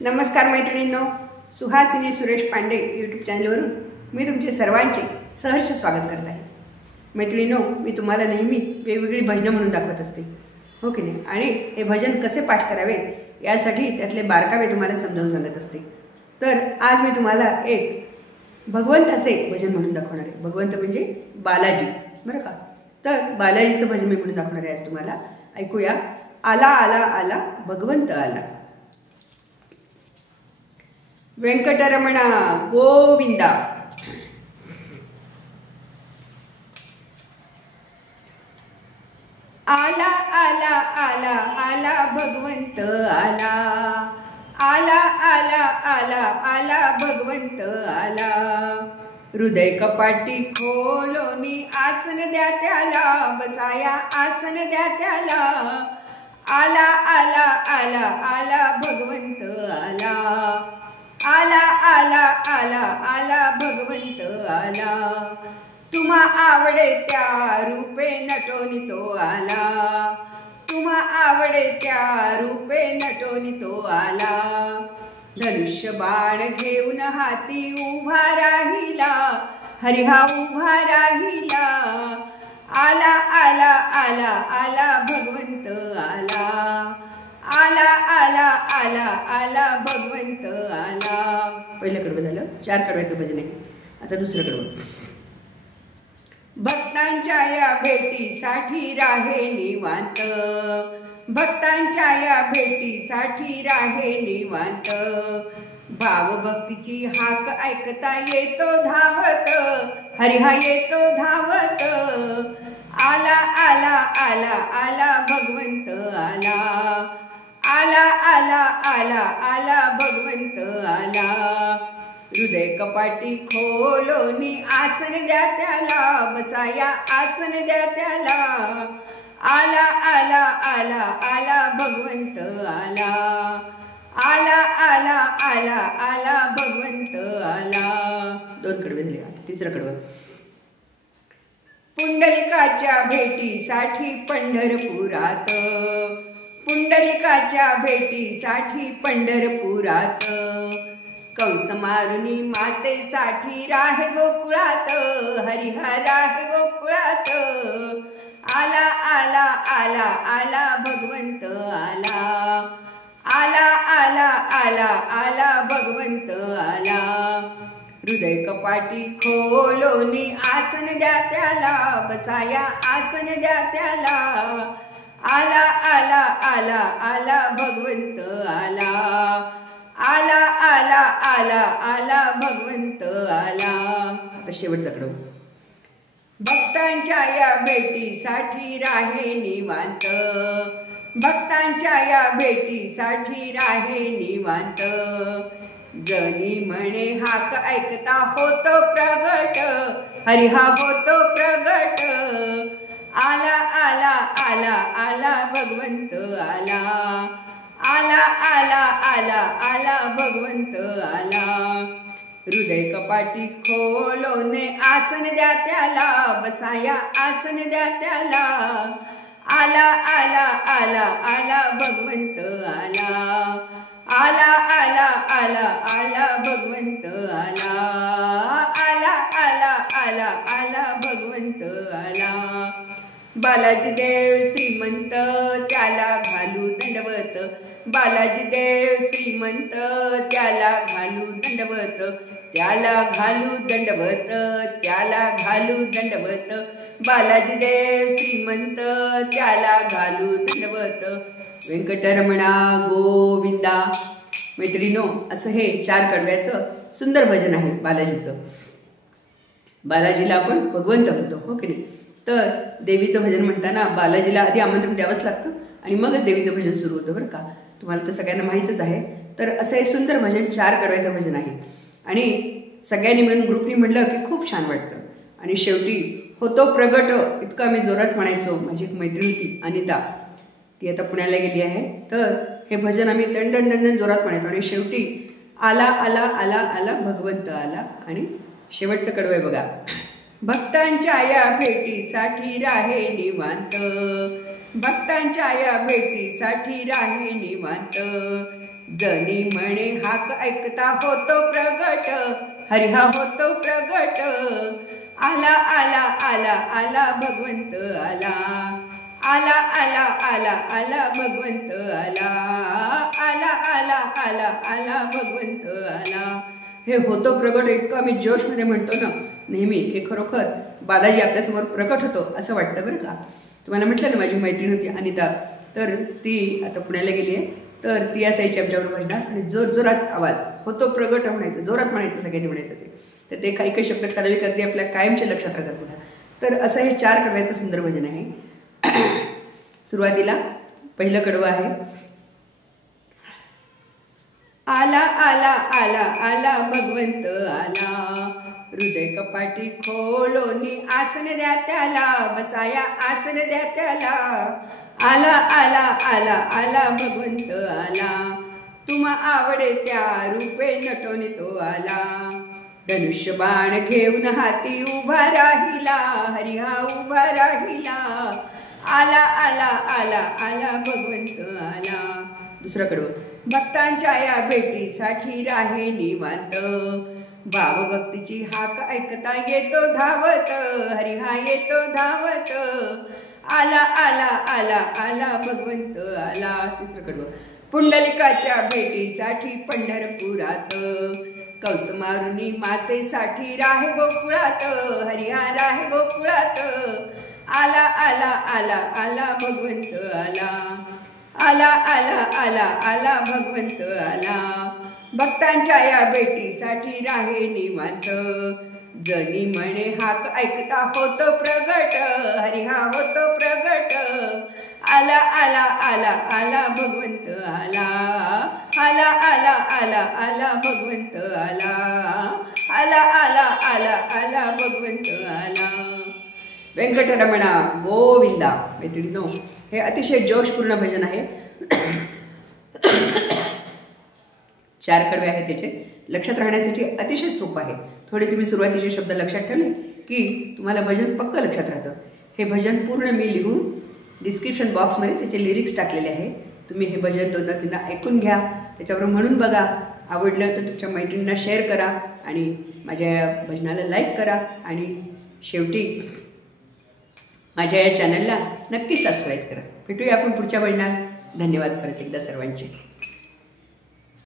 नमस्कार मैत्रिणींनो, सुहासिनी सुरेश पांडे यूट्यूब चॅनलवरून मी तुमचे सर्वांचे सहर्ष स्वागत करत आहे। मैत्रिणींनो, मी तुम्हाला नेहमी वेगवेगळी भजनं म्हणून दाखवत असते, हो की नाही? आणि हे भजन कसे पाठ करावे यासाठी त्यातले बारकावे तुम्हाला समजावून सांगत असते। तर आज मी तुम्हाला एक भगवंताचे भजन म्हणून दाखवणार आहे। भगवंत म्हणजे बालाजी, बरं का? तर बालाजीचं भजन मी म्हणून दाखवणार आहे आज तुम्हाला। ऐकूया। आला आला आला भगवंत आला। वेंकटरमणा गोविंदा। आला आला आला आला भगवंत आला। आला आला आला आला भगवंत आला। हृदय कपाटी खोलोनी आसन द्या त्याला, बसाया आसन द्या त्याला। आला आला आला आला भगवंत आला। आला आला आला आला भगवंत आला। तुम्हा आवडे त्या रूपे नटोनी तो आला। तुम्हा आवडे त्या रूपे नटोनी तो आला। धनुष्य बाण घेऊन हाती उभा राहिला, हरी हा उभा राहिला। आला आला आला आला भगवंत आला। आला आला आला आला भगवंत आला। पहिलं कडवं झालं, 4 कडव्याचं भजन आहे। आता दुसरं कडवं। भक्तांच्या या भेटीसाठी राहे निवांत। भक्तांच्या या भेटीसाठी राहे निवांत। भावभक्तीची हाक ऐकता येतो धावत, हरी हा येतो धावत। आला आला आला आला भगवंत आला। आला आला आला आला भगवंत आला। हृदय कपाटी खोलोनी आसन द्या त्याला, बसाया आसन द्या त्याला। आला आला आला आला भगवंत आला। आला आला आला आला भगवंत आला। 2 कडवे झाले, तिसरं कडवं। पुंडलिकाच्या भेटीसाठी पंढरपुरात। पुंडलिकाच्या भेटीसाठी पंढरपुरात। कंस मारुनी मातेसाठी राहे गोकुळात, हरिहा राहे गोकुळात। आला आला आला आला भगवंत आला। आला आला आला आला भगवंत आला। हृदय कपाटी खोलोनी आसन द्या त्याला, बसाया आसन द्या त्याला। आला आला आला आला भगवंत आला। आला आला आला आला भगवंत आला। आता शेवटचा कडव। भक्तांच्या या भेटीसाठी राहे निवांत। भक्तांच्या या भेटीसाठी राहे निवांत। जनी म्हणे हाक ऐकता होतो प्रगट, हरी हा होतो प्रगट। आला आला आला आला भगवंत आला। आला आला आला आला भगवंत आला। हृदय कपाटी खोलोने आसन द्या त्याला, बसाया आसन द्या त्याला। आला आला आला आला भगवंत आला। आला आला आला आला भगवंत आला। आला आला आला आला भगवंत आला। बालाजी देव श्रीमंत त्याला घालू दंडवत। बालाजी देव श्रीमंत त्याला घालू दंडवत। त्याला घालू दंडवत, त्याला घालू दंडवत। बालाजी देव श्रीमंत त्याला घालू दंडवत। वेंकटरमणा गोविंदा। मैत्रिणींनो, असं हे 4 कडव्याचं सुंदर भजन आहे बालाजीचं। बालाजीला आपण भगवंत म्हणतो, हो की नाही? तर देवीचं भजन म्हणताना बालाजीला आधी आमंत्रण द्यावंच लागतं आणि मगच देवीचं भजन सुरू होतं, बरं का? तुम्हाला तर सगळ्यांना माहीतच आहे। तर असं हे सुंदर भजन 4 कडव्याचं भजन आहे आणि सगळ्यांनी मिळून ग्रुपनी म्हटलं की खूप छान वाटतं। आणि शेवटी होतो प्रगट इतकं आम्ही जोरात म्हणायचो। माझी एक मैत्रीण होती अनिता, ती आता पुण्याला गेली आहे। तर हे भजन आम्ही दंडन दंडन जोरात म्हणायचो आणि शेवटी आला आला आला आला भगवंत आला। आणि शेवटचं कडवं आहे बघा। भक्तांच्या या भेटीसाठी राहे निवांत। भक्तांच्या या भेटीसाठी राहे निवांत. जनी म्हणे हाक ऐकता होतो प्रगट, हरी हा होतो प्रगट. आला आला आला आला भगवंत आला, आला आला आला आला भगवंत आला, आला आला आला आला भगवंत आला. हे होतो प्रगट इतकं आम्ही जोशमध्ये म्हणतो ना नेहमी, हे खरोखर बालाजी आपल्यासमोर प्रकट होतो असं वाटतं बरं का. तुम्हाला म्हटलं ना माझी मैत्रीण होती अनिता, तर ती आता पुण्याला गेली आहे, तर ती असायची आमच्याबरोबर भजनात आणि जोरजोरात आवाज होतो प्रगट म्हणायचं, जोरात म्हणायचं, सगळ्यांनी म्हणायचं ते. तर ते काही काही शब्द ठराविक अगदी आपल्या कायमच्या लक्षात राहतात पुन्हा. तर असं हे 4 कडव्याचं सुंदर भजन आहे. सुरुवातीला पहिलं कडवं आहे, आला आला आला आला भगवंत आला. हृदय कपाटी खोलोनी आसन द्या त्याला, बसाया आसन द्या त्याला. आला आला आला आला भगवंत आला. तुम्हा आवडे त्या रूपे नटोनी तो आला. धनुष्य बाण घेऊन हाती उभा राहिला, हरी हा उभा राहिला. आला आला आला आला भगवंत आला. दुसरं कडवं, भक्तांच्या या भेटीसाठी राहे निवांत. भावभक्तीची हाक ऐकता येतो धावत, हरी हा येतो धावत. आला आला आला आला भगवंत आला. तिसरं कडवं, पुंडलिकाच्या भेटीसाठी पंढरपुरात. कौस मारुनी मातेसाठी राहे गोकुळात, हरी हा राहे गोकुळात. आला आला आला आला भगवंत आला, आला आला आला आला भगवंत आला. भक्तांच्या या भेटीसाठी राहे निवांत. जनी म्हणे हाक ऐकता होतो प्रगट, हरी हा होतो प्रगट. आला आला आला आला भगवंत आला, आला आला आला आला भगवंत आला, आला आला आला आला भगवंत आला. व्यंकटरमणा गोविंदा. मैत्रिणींनो, हे अतिशय जोशपूर्ण भजन आहे. 4 कडवे आहेत त्याचे. लक्षात राहण्यासाठी अतिशय सोपं आहे. थोडे तुम्ही सुरुवातीचे शब्द लक्षात ठेवले की तुम्हाला भजन पक्क लक्षात राहतं. हे भजन पूर्ण मी लिहून डिस्क्रिप्शन बॉक्समध्ये त्याचे लिरिक्स टाकलेले आहे. तुम्ही हे भजन 2-3दा ऐकून घ्या, त्याच्यावर म्हणून बघा. आवडलं तर तुमच्या मैत्रिणींना शेअर करा आणि माझ्या भजनाला लाईक करा. आणि शेवटी माझ्या या चॅनलला नक्की सबस्क्राईब करा. भेटूया आपण पुढच्या भजनात. धन्यवाद परत एकदा सर्वांचे.